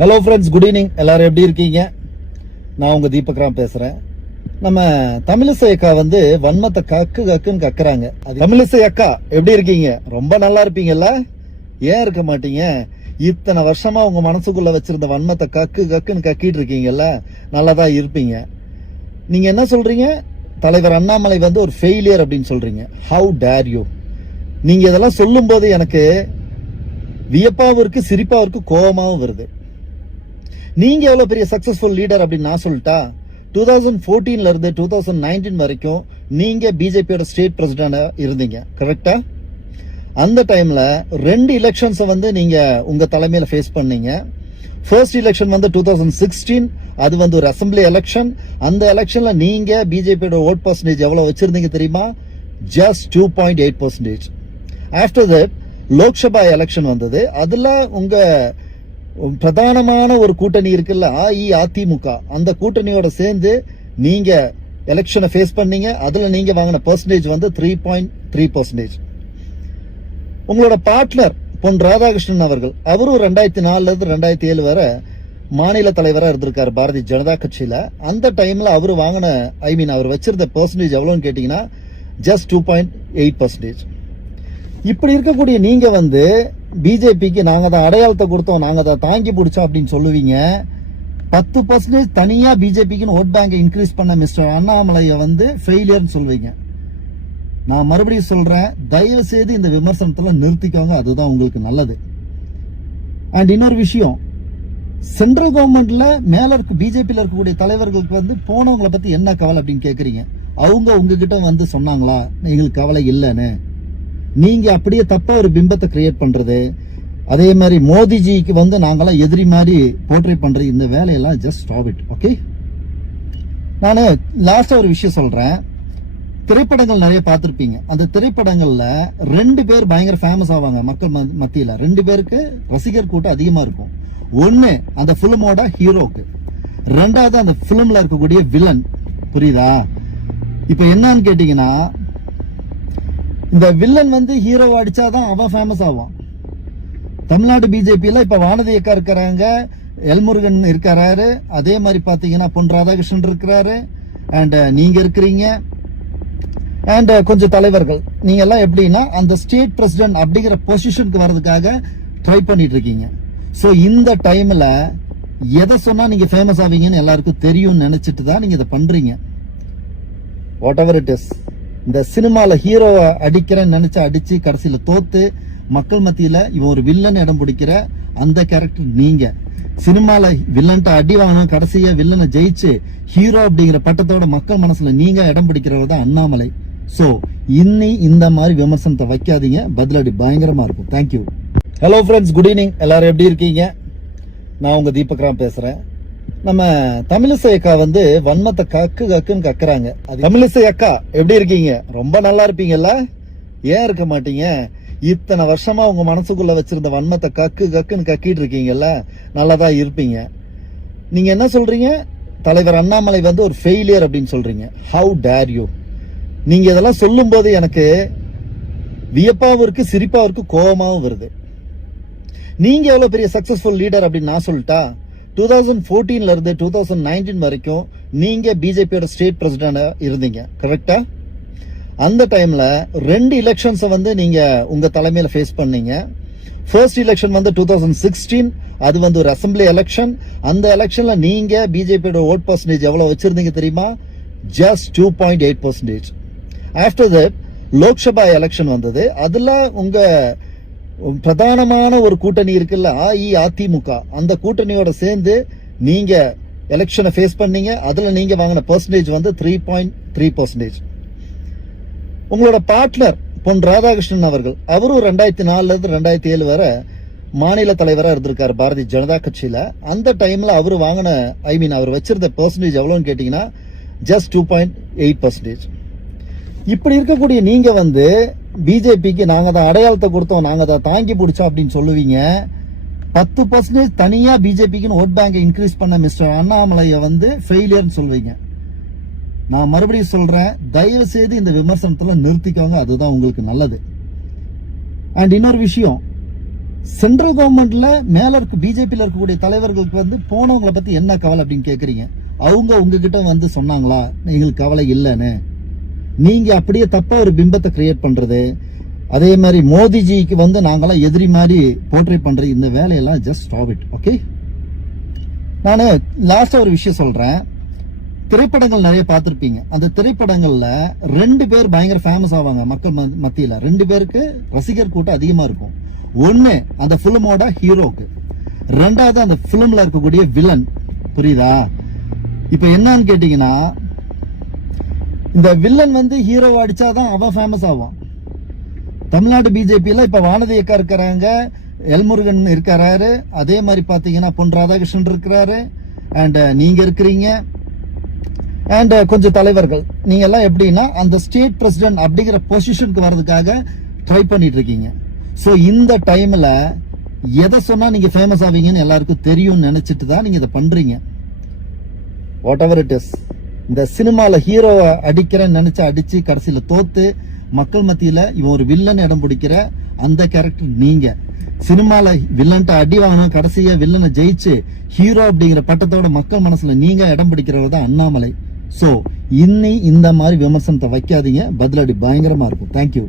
Hello friends, good evening. எல்லாரும் எப்படி இருக்கீங்க? நான் உங்க தீபக் ராம் பேசுறேன். நம்ம தமிழிசை அக்கா வன்மத்தை கக்குன்னு கக்குறாங்க. தமிழிசை அக்கா எப்படி இருக்கீங்க? ரொம்ப நல்லா இருப்பீங்கல்ல? ஏன் இருக்க மாட்டீங்க? இத்தனை வருஷமா உங்க மனசுக்குள்ள வச்சிருந்த வன்மத்தை கக்குன்னு கக்கிட்டு இருக்கீங்கல்ல, நல்லாதான் இருப்பீங்க. நீங்க என்ன சொல்றீங்க? தலைவர் அண்ணாமலை ஒரு ஃபெயிலியர் அப்படின்னு சொல்றீங்க. How dare you? நீங்க இதெல்லாம் சொல்லும் போது எனக்கு வியப்பாவும் இருக்கு, சிரிப்பாவும் இருக்கு, கோபமாவும் வருது. நீங்க எவ்வளவு பெரிய சக்சஸ்ஃபுல் லீடர் அப்படின்னு நான் சொல்லிட்டா? 2014 இருந்து 2019 வரைக்கும் நீங்க பிஜேபியோட ஸ்டேட் பிரசிடண்டா இருந்தீங்க, கரெக்டா? அந்த டைம்ல 2 எலெக்ஷன்ஸ் நீங்க உங்க தலைமையில ஃபேஸ் பண்ணீங்க. ஃபர்ஸ்ட் எலெக்ஷன் 2016, அது ஒரு அசம்பிளி எலெக்ஷன். அந்த எலெக்ஷன்ல நீங்க பிஜேபியோட ஓட் பர்சன்டேஜ் எவ்வளவு வச்சிருந்தீங்க தெரியுமா? Just 2.8%. After that Lok Sabha election வந்தது. அதுல உங்க பிரதானமான ஒரு கூட்டணி இருக்குல்ல, அஇஅதிமுக, அந்த கூட்டணியோட சேர்ந்து நீங்க எலெக்ஷனை ஃபேஸ் பண்ணீங்க. அதுல நீங்க வாங்கின பர்சன்டேஜ் 3.3%. உங்களோட பார்ட்னர் பொன் ராதாகிருஷ்ணன் அவர்கள், அவரும் 2004 இருந்து 2007 வரை மாநில தலைவராக இருந்திருக்காரு பாரதிய ஜனதா கட்சியில. அந்த டைம்ல அவர் வாங்கின அவர் வச்சிருந்த பர்சன்டேஜ் எவ்வளவுன்னு கேட்டீங்கன்னா ஜஸ்ட் 2.8%. இப்படி இருக்கக்கூடிய நீங்க பிஜேபிக்கு நாங்க தான் அடையாளத்தை கொடுத்தோம், நாங்க தான் தாங்கி பிடிச்சோம் அப்படின்னு சொல்லுவீங்க. 10% தனியா பிஜேபிக்கு ஓட் பேங்க் இன்க்ரீஸ் பண்ண மிஸ்டர் அண்ணாமலையை ஃபெயிலியர் சொல்லுவீங்க. நான் மறுபடியும் சொல்றேன், தயவு செய்து இந்த விமர்சனத்துல நிறுத்திக்கோங்க, அதுதான் உங்களுக்கு நல்லது. அண்ட் இன்னொரு விஷயம், சென்ட்ரல் கவர்மெண்ட்ல மேல இருக்க பிஜேபியில இருக்கக்கூடிய தலைவர்களுக்கு போனவங்களை பத்தி என்ன கவலை அப்படின்னு கேக்குறீங்க. அவங்க உங்ககிட்ட சொன்னாங்களா எங்களுக்கு கவலை இல்லைன்னு? நீங்க அப்படியே தப்பா ஒரு பிம்பத்தை கிரியேட் பண்றது, அதே மாதிரி மோடிஜிக்கு நாங்கெல்லாம் எதிரி மாதிரி போர்ட்ரே பண்றது, இந்த வேலையெல்லாம் ஜஸ்ட் ஸ்டாப் இட், ஓகே? நான் லாஸ்டா ஒரு விஷயம் சொல்றேன். திரைப்படங்கள் நிறைய பார்த்திருப்பீங்க. அந்த திரைப்படங்கள்ல 2 பேர் பயங்கர ஃபேமஸ் ஆவாங்க மக்கள் மத்தியில. 2 பேருக்கு ரசிகர் கூட்டம் அதிகமா இருக்கும். ஒன்னு அந்த பிலிமோட ஹீரோக்கு, 2வது அந்த பிலிம்ல இருக்கக்கூடிய வில்லன். புரியுதா? இப்ப என்னன்னு கேட்டீங்கன்னா, இந்த வில்லன் ஹீரோ அடிச்சாதான் அவன் ஃபேமஸ் ஆவான். தமிழ்நாடு பிஜேபியில இப்ப வானதி அக்கா இருக்கிறாங்க, எல்முருகன் இருக்கிறாரு, அதே மாதிரி பாத்தீங்கன்னா பொன் ராதாகிருஷ்ணன் இருக்கிறாரு, அண்ட் நீங்க இருக்கிறீங்க, அண்ட் கொஞ்சம் தலைவர்கள். நீங்க எல்லாம் எப்படின்னா அந்த ஸ்டேட் பிரசிடென்ட் அப்படிங்கிற பொசிஷனுக்கு வர்றதுக்காக ட்ரை பண்ணிட்டு இருக்கீங்க. சோ இந்த டைம்ல எதை சொன்னா நீங்க ஃபேமஸ் ஆவீங்கன்னு எல்லாருக்கும் தெரியும் நினைச்சிட்டு தான் நீங்க இதை பண்றீங்க. வாட் எவர் இட் இஸ், இந்த சினிமால ஹீரோவை அடிக்கிறேன்னு நினைச்சு அடிச்சு கடைசியில தோத்து மக்கள் மத்தியில இவன் ஒரு வில்லன் இடம் பிடிக்கிற அந்த கேரக்டர் நீங்க. சினிமால வில்லன்ட்ட அடி வாங்கணும், கடைசியா வில்லனை ஜெயிச்சு ஹீரோ அப்படிங்கிற பட்டத்தோட மக்கள் மனசுல நீங்க இடம் பிடிக்கிறவர் தான் அண்ணாமலை. சோ இன்னி இந்த மாதிரி விமர்சனத்தை வைக்காதீங்க, பதிலடி பயங்கரமா இருக்கும். Thank you. Hello friends, good evening. எல்லாரும் எப்படி இருக்கீங்க? நான் உங்க தீபக் ராம் பேசுறேன். நம்ம தமிழிசை அக்கா வன்மத்தை கக்குன்னு கக்குறாங்க. தமிழிசை அக்கா எப்படி இருக்கீங்க? ரொம்ப நல்லா இருப்பீங்கல்ல? ஏன் இருக்க மாட்டீங்க? இத்தனை வருஷமா உங்க மனசுக்குள்ள வச்சிருந்த வன்மத்தை கக்குன்னு கக்கிட்டு இருக்கீங்கல்ல, நல்லாதான் இருப்பீங்க. நீங்க என்ன சொல்றீங்க? தலைவர் அண்ணாமலை ஒரு ஃபெயிலியர் அப்படின்னு சொல்றீங்க. How dare you? நீங்க இதெல்லாம் சொல்லும் போது எனக்கு வியப்பாவும் இருக்கு, சிரிப்பாவும் இருக்கு, கோபமாவும் வருது. நீங்க எவ்வளவு பெரிய சக்சஸ்ஃபுல் லீடர் அப்படின்னு நான் சொல்லிட்டா? 2014 இருந்து 2019 வரைக்கும் நீங்க பிஜேபியோட ஸ்டேட் பிரசிடண்டா இருந்தீங்க, கரெக்டா? அந்த டைம்ல 2 எலெக்ஷன்ஸ் நீங்க உங்க தலைமையில ஃபேஸ் பண்ணீங்க. ஃபர்ஸ்ட் எலெக்ஷன் 2016, அது ஒரு அசம்பிளி எலெக்ஷன். அந்த எலெக்ஷன்ல நீங்க பிஜேபியோட ஓட் பர்சன்டேஜ் எவ்வளவு வச்சிருந்தீங்க தெரியுமா? Just 2.8%. After that Lok Sabha election வந்தது. அதுல உங்க பிரதானமான ஒரு கூட்டணி இருக்குல்ல, அஇஅதிமுக, அந்த கூட்டணியோட சேர்ந்து நீங்க எலெக்ஷனை ஃபேஸ் பண்ணீங்க. அதுல நீங்க வாங்கின பர்சன்டேஜ் 3.3%. உங்களோட பார்ட்னர் பொன் ராதாகிருஷ்ணன் அவர்கள், அவரும் 2004 இருந்து 2007 வரை மாநில தலைவராக இருந்திருக்காரு பாரதிய ஜனதா கட்சியில. அந்த டைம்ல அவர் வாங்கின அவர் வச்சிருந்த பர்சன்டேஜ் எவ்வளவுன்னு கேட்டீங்கன்னா ஜஸ்ட் 2.8%. இப்படி இருக்கக்கூடிய நீங்க பிஜேபிக்கு நாங்க தான் அடையாளத்தை கொடுத்தோம், நாங்க தான் தாங்கி பிடிச்சோம் அப்படின்னு சொல்லுவீங்க. 10% தனியா பிஜேபிக்கு ஓட் பேங்க் இன்க்ரீஸ் பண்ண மிஸ்டர் அண்ணாமலையை ஃபெயிலியர் சொல்லுவீங்க. நான் மறுபடியும் சொல்றேன், தயவு செய்து இந்த விமர்சனத்துல நிறுத்திக்கோங்க, அதுதான் உங்களுக்கு நல்லது. அண்ட் இன்னொரு விஷயம், சென்ட்ரல் கவர்மெண்ட்ல மேல இருக்க பிஜேபியில இருக்கக்கூடிய தலைவர்களுக்கு வந்து போனவங்களை பத்தி என்ன கவலை அப்படின்னு கேக்குறீங்க. அவங்க உங்ககிட்ட வந்து சொன்னாங்களா எங்களுக்கு கவலை இல்லைன்னு? நீங்க அப்படியே தப்பா ஒரு பிம்பத்தை கிரியேட் பண்றது, அதே மாதிரி மோடிஜிக்கு வந்து நாங்களாம் எதிரி மாதிரி போர்ட்ரே பண்ற இந்த வேலையெல்லாம் ஜஸ்ட் ஸ்டாப் இட். ஓகே, நான் லாஸ்டா ஒரு விஷயம் சொல்றேன். திரைப்படங்கள் நிறைய பார்த்திருப்பீங்க. அந்த திரைப்படங்கள்ல 2 பேர் பயங்கர ஃபேமஸ் ஆவாங்க மக்கள் மத்தியில. 2 பேருக்கு ரசிகர் கூட்டம் அதிகமா இருக்கும். ஒண்ணு அந்த பிலிமோட ஹீரோக்கு, 2வது அந்த பிலிம்ல இருக்கக்கூடிய வில்லன். புரியுதா? இப்ப என்னன்னு கேட்டீங்கன்னா, இந்த வில்லன் வந்து ஹீரோவை அடிச்சாதான் அவன் ஃபேமஸ் ஆவான். தமிழ்நாடு பிஜேபியில இப்ப வானதி அக்கா இருக்கிறாங்க, எல்முருகன் இருக்கிறாரு, அதே மாதிரி பாத்தீங்கன்னா பொன் ராதாகிருஷ்ணன் இருக்கிறாரு, அண்ட் நீங்க இருக்கிறீங்க, அண்ட் கொஞ்சம் தலைவர்கள். நீங்க எல்லாம் எப்படின்னா அந்த ஸ்டேட் பிரசிடென்ட் அப்படிங்கிற பொசிஷனுக்கு வர்றதுக்காக ட்ரை பண்ணிட்டு இருக்கீங்க. சோ இந்த டைம்ல எதை சொன்னா நீங்க ஃபேமஸ் ஆவீங்கன்னு எல்லாருக்கும் தெரியும் நினைச்சிட்டு தான் நீங்க இதை பண்றீங்க. வாட் எவர் இட் இஸ், இந்த சினிமால ஹீரோவை அடிக்கிறேன்னு நினைச்சு அடிச்சு கடைசியில தோத்து மக்கள் மத்தியில இவன் ஒரு வில்லன் இடம் பிடிக்கிற அந்த கேரக்டர் நீங்க. சினிமால வில்லன்ட்ட அடி வாங்கணும், கடைசியா வில்லனை ஜெயிச்சு ஹீரோ அப்படிங்கிற பட்டத்தோட மக்கள் மனசுல நீங்க இடம் பிடிக்கிறவர் தான் அண்ணாமலை. சோ இன்னி இந்த மாதிரி விமர்சனத்தை வைக்காதீங்க, பதிலடி பயங்கரமா இருக்கும். தேங்க்யூ.